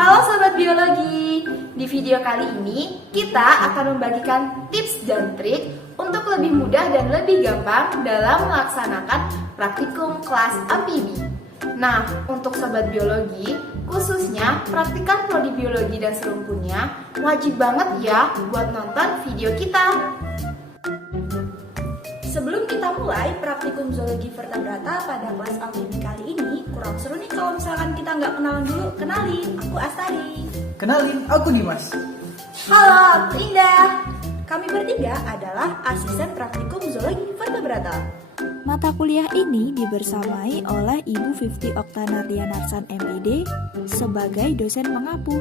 Halo Sobat Biologi, di video kali ini kita akan membagikan tips dan trik untuk lebih mudah dan lebih gampang dalam melaksanakan praktikum kelas amfibi. Nah, untuk Sobat Biologi, khususnya praktikan prodi biologi dan serumpunnya, wajib banget ya buat nonton video kita. Sebelum kita mulai praktikum zoologi vertebrata pada kelas amfibi kali ini, kurang seru nih kalau misalkan kita nggak kenalan dulu. Kenalin, aku Astari. Kenalin, aku Dimas. Halo, aku Indah. Kami bertiga adalah asisten praktikum zoologi vertebrata. Mata kuliah ini dibersamai oleh Ibu Fifty Oktanardia Narsan MPD sebagai dosen mengapu.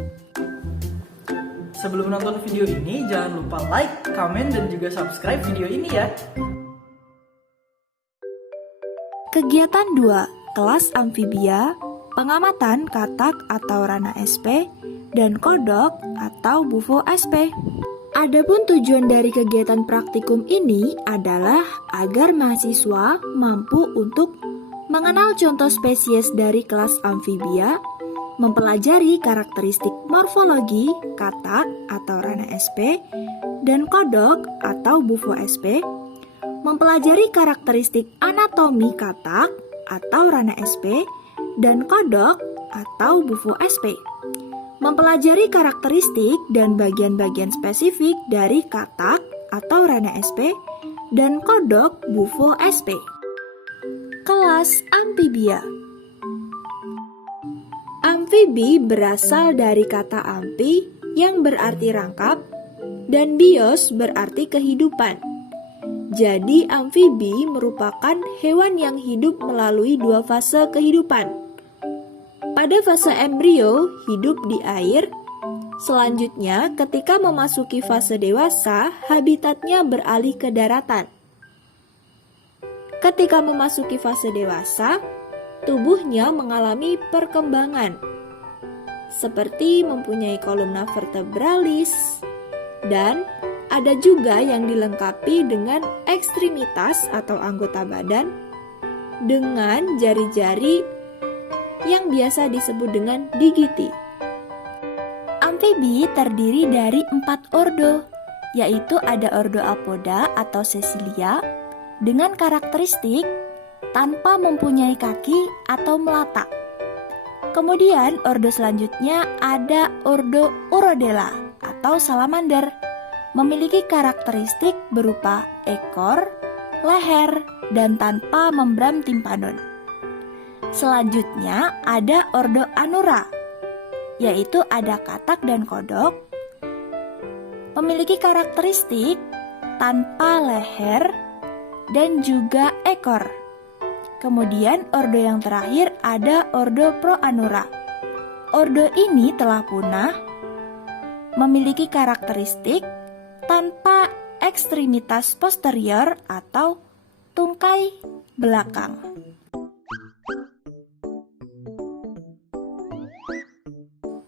Sebelum nonton video ini, jangan lupa like, komen, dan juga subscribe video ini ya. Kegiatan 2, kelas amfibia, pengamatan katak atau rana SP, dan kodok atau bufo SP. Adapun tujuan dari kegiatan praktikum ini adalah agar mahasiswa mampu untuk mengenal contoh spesies dari kelas amfibia, mempelajari karakteristik morfologi katak atau rana SP, dan kodok atau bufo SP, mempelajari karakteristik anatomi katak atau rana SP dan kodok atau bufo SP, mempelajari karakteristik dan bagian-bagian spesifik dari katak atau rana SP dan kodok bufo SP. Kelas amfibia. Amfibi berasal dari kata amfi yang berarti rangkap dan bios berarti kehidupan. Jadi, amfibi merupakan hewan yang hidup melalui dua fase kehidupan. Pada fase embrio, hidup di air. Selanjutnya, ketika memasuki fase dewasa, habitatnya beralih ke daratan. Ketika memasuki fase dewasa, tubuhnya mengalami perkembangan, seperti mempunyai kolumna vertebralis, dan ada juga yang dilengkapi dengan ekstremitas atau anggota badan dengan jari-jari yang biasa disebut dengan digiti. Amfibi terdiri dari 4 ordo, yaitu ada ordo Apoda atau Sesilia dengan karakteristik tanpa mempunyai kaki atau melata. Kemudian ordo selanjutnya ada ordo Urodela atau salamander, memiliki karakteristik berupa ekor, leher, dan tanpa membran timpanon. Selanjutnya ada ordo Anura, yaitu ada katak dan kodok, memiliki karakteristik tanpa leher dan juga ekor. Kemudian ordo yang terakhir ada ordo Proanura. Ordo ini telah punah, memiliki karakteristik tanpa ekstremitas posterior atau tungkai belakang.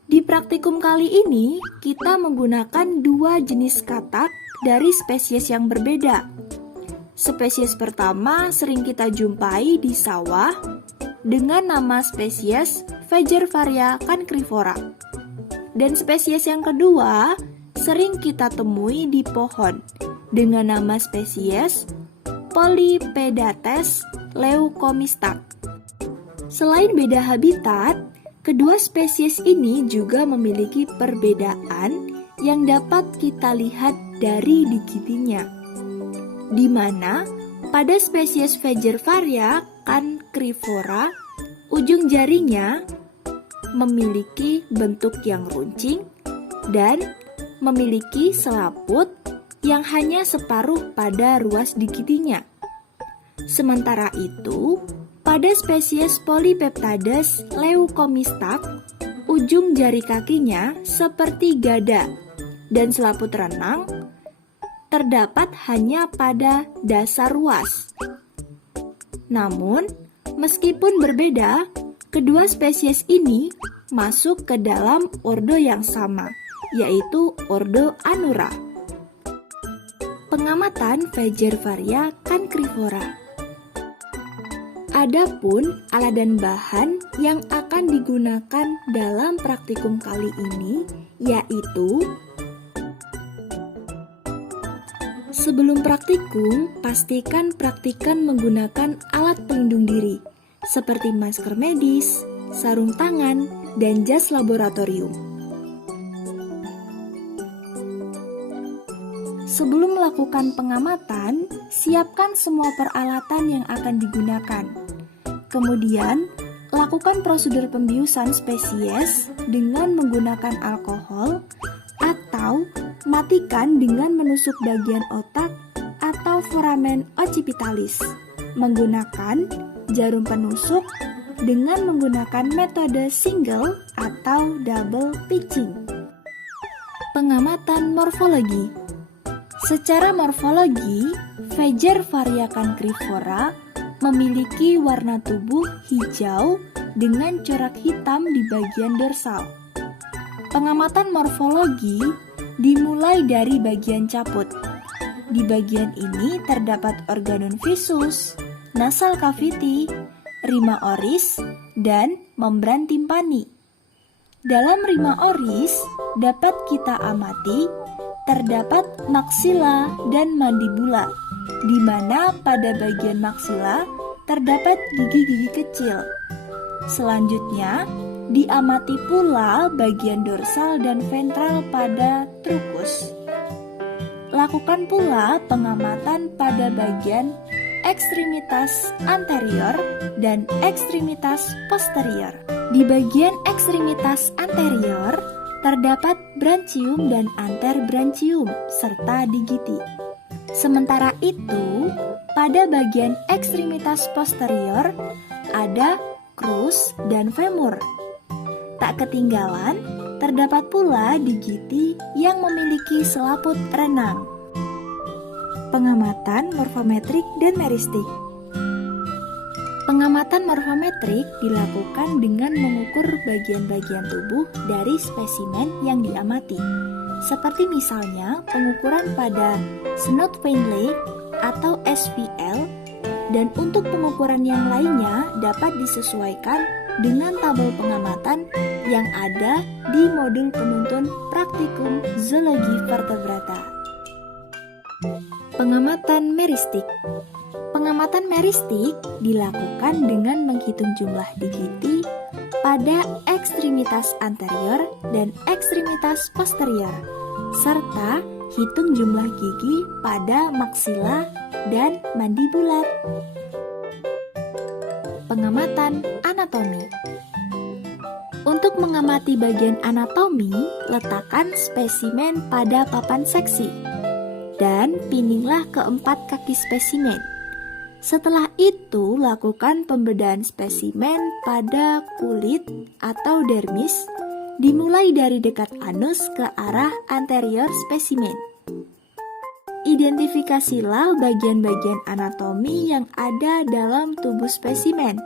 Di praktikum kali ini, kita menggunakan 2 jenis katak dari spesies yang berbeda. Spesies pertama sering kita jumpai di sawah dengan nama spesies Fagervaria cancrifora. Dan spesies yang kedua sering kita temui di pohon dengan nama spesies Polypedates leucomistak. Selain beda habitat, kedua spesies ini juga memiliki perbedaan yang dapat kita lihat dari digitinya, di mana pada spesies Fagervaria cancrifora ujung jarinya memiliki bentuk yang runcing dan memiliki selaput yang hanya separuh pada ruas digitinya. Sementara itu, pada spesies Polypeptades leucomistak, ujung jari kakinya seperti gada dan selaput renang terdapat hanya pada dasar ruas. Namun, meskipun berbeda, kedua spesies ini masuk ke dalam ordo yang sama, yaitu ordo Anura. Pengamatan Fagervaria cancrifora. Adapun alat dan bahan yang akan digunakan dalam praktikum kali ini yaitu sebelum praktikum, pastikan praktikan menggunakan alat pelindung diri seperti masker medis, sarung tangan, dan jas laboratorium. Sebelum melakukan pengamatan, siapkan semua peralatan yang akan digunakan. Kemudian, lakukan prosedur pembiusan spesies dengan menggunakan alkohol atau matikan dengan menusuk bagian otak atau foramen occipitalis menggunakan jarum penusuk dengan menggunakan metode single atau double pitching. Pengamatan morfologi. Secara morfologi, Fager varia cancrifora memiliki warna tubuh hijau dengan corak hitam di bagian dorsal. Pengamatan morfologi dimulai dari bagian caput. Di bagian ini terdapat organum visus, nasal cavity, rima oris, dan membran timpani. Dalam rima oris dapat kita amati terdapat maksila dan mandibula, di mana pada bagian maksila terdapat gigi-gigi kecil. Selanjutnya, diamati pula bagian dorsal dan ventral pada trukus. Lakukan pula pengamatan pada bagian ekstremitas anterior dan ekstremitas posterior. Di bagian ekstremitas anterior terdapat branchium dan anterbranchium serta digiti. Sementara itu, pada bagian ekstremitas posterior ada crus dan femur. Tak ketinggalan, terdapat pula digiti yang memiliki selaput renang. Pengamatan morfometrik dan meristik. Pengamatan morfometrik dilakukan dengan mengukur bagian-bagian tubuh dari spesimen yang diamati, seperti misalnya pengukuran pada snout vein lake atau SVL, dan untuk pengukuran yang lainnya dapat disesuaikan dengan tabel pengamatan yang ada di modul penuntun praktikum zoologi vertebrata. Pengamatan meristik. Pengamatan meristik dilakukan dengan menghitung jumlah digiti pada ekstremitas anterior dan ekstremitas posterior, serta hitung jumlah gigi pada maksila dan mandibular. Pengamatan anatomi. Untuk mengamati bagian anatomi, letakkan spesimen pada papan seksi dan pininglah keempat kaki spesimen. Setelah itu, lakukan pembedahan spesimen pada kulit atau dermis, dimulai dari dekat anus ke arah anterior spesimen. Identifikasilah bagian-bagian anatomi yang ada dalam tubuh spesimen.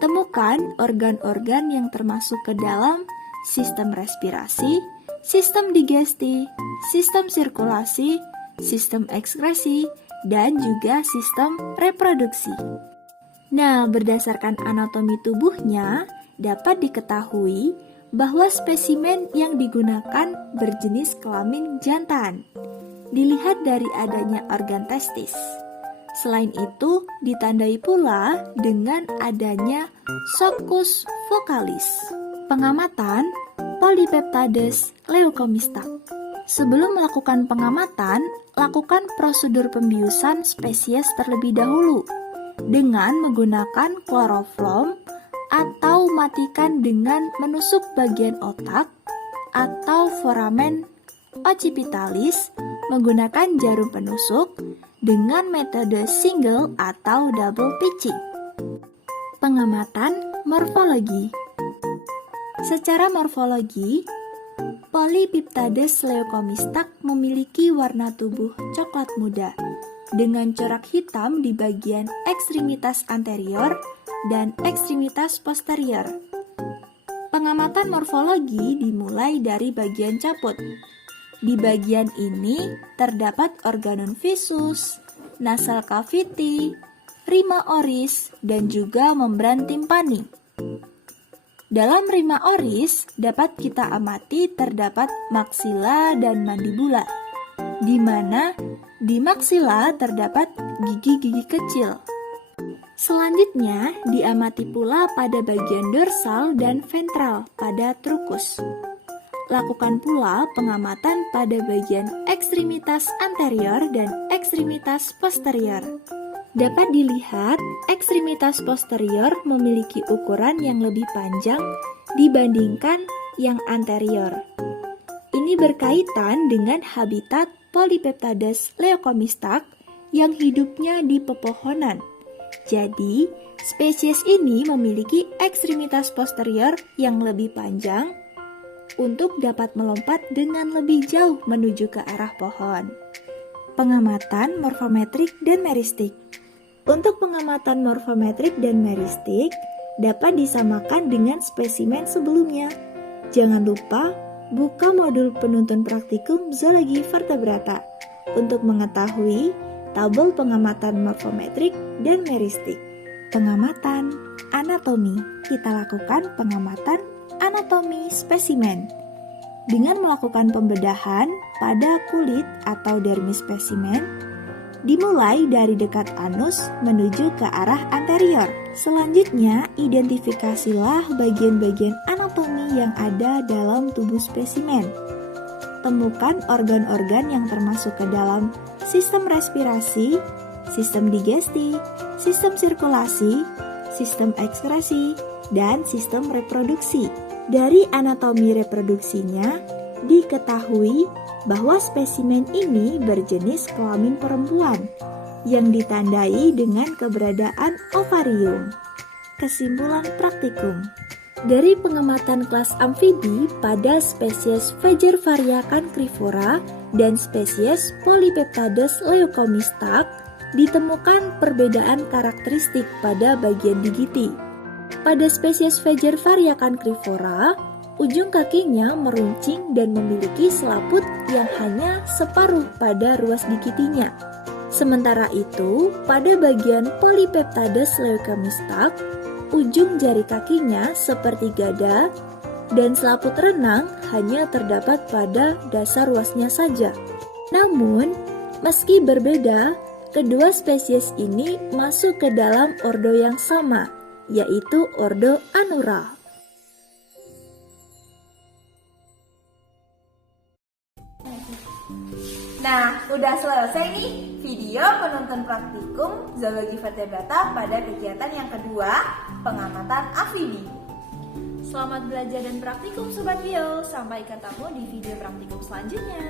Temukan organ-organ yang termasuk ke dalam sistem respirasi, sistem digesti, sistem sirkulasi, sistem ekskresi, dan juga sistem reproduksi. Nah, berdasarkan anatomi tubuhnya, dapat diketahui bahwa spesimen yang digunakan berjenis kelamin jantan. Dilihat dari adanya organ testis. Selain itu, ditandai pula dengan adanya sulcus vocalis. Pengamatan Polypeptades leucomistaq. Sebelum melakukan pengamatan, lakukan prosedur pembiusan spesies terlebih dahulu dengan menggunakan kloroflom atau matikan dengan menusuk bagian otak atau foramen occipitalis menggunakan jarum penusuk dengan metode single atau double pitching. Pengamatan morfologi. Secara morfologi, Polypeptades leucomistaq memiliki warna tubuh coklat muda dengan corak hitam di bagian ekstremitas anterior dan ekstremitas posterior. Pengamatan morfologi dimulai dari bagian caput. Di bagian ini terdapat organum visus, nasal cavity, rima oris, dan juga membran timpani. Dalam rima oris, dapat kita amati terdapat maksila dan mandibula, di mana di maksila terdapat gigi-gigi kecil. Selanjutnya, diamati pula pada bagian dorsal dan ventral pada trukus. Lakukan pula pengamatan pada bagian ekstremitas anterior dan ekstremitas posterior. Dapat dilihat, ekstremitas posterior memiliki ukuran yang lebih panjang dibandingkan yang anterior. Ini berkaitan dengan habitat Polypeptades leucomistak yang hidupnya di pepohonan. Jadi, spesies ini memiliki ekstremitas posterior yang lebih panjang untuk dapat melompat dengan lebih jauh menuju ke arah pohon. Pengamatan morfometrik dan meristik. Untuk pengamatan morfometrik dan meristik dapat disamakan dengan spesimen sebelumnya. Jangan lupa buka modul penuntun praktikum zoologi vertebrata untuk mengetahui tabel pengamatan morfometrik dan meristik. Pengamatan anatomi. Kita lakukan pengamatan anatomi spesimen dengan melakukan pembedahan pada kulit atau dermis spesimen, dimulai dari dekat anus menuju ke arah anterior. Selanjutnya, identifikasilah bagian-bagian anatomi yang ada dalam tubuh spesimen. Temukan organ-organ yang termasuk ke dalam sistem respirasi, sistem digesti, sistem sirkulasi, sistem ekskresi, dan sistem reproduksi. Dari anatomi reproduksinya, diketahui bahwa spesimen ini berjenis kelamin perempuan yang ditandai dengan keberadaan ovarium. Kesimpulan praktikum. Dari pengamatan kelas amfibi pada spesies Fagervaria cancrifera dan spesies Polypeptades leucomistak, ditemukan perbedaan karakteristik pada bagian digiti. Pada spesies Fagervaria cancrifera, ujung kakinya meruncing dan memiliki selaput yang hanya separuh pada ruas digitinya. Sementara itu, pada bagian Polypeptades leucomistak, ujung jari kakinya seperti gada dan selaput renang hanya terdapat pada dasar ruasnya saja. Namun, meski berbeda, kedua spesies ini masuk ke dalam ordo yang sama, yaitu ordo Anura. Nah, udah selesai nih video penuntun praktikum zoologi vertebrata pada kegiatan yang kedua, pengamatan amfibi. Selamat belajar dan praktikum Sobat Bio. Sampai ketemu di video praktikum selanjutnya.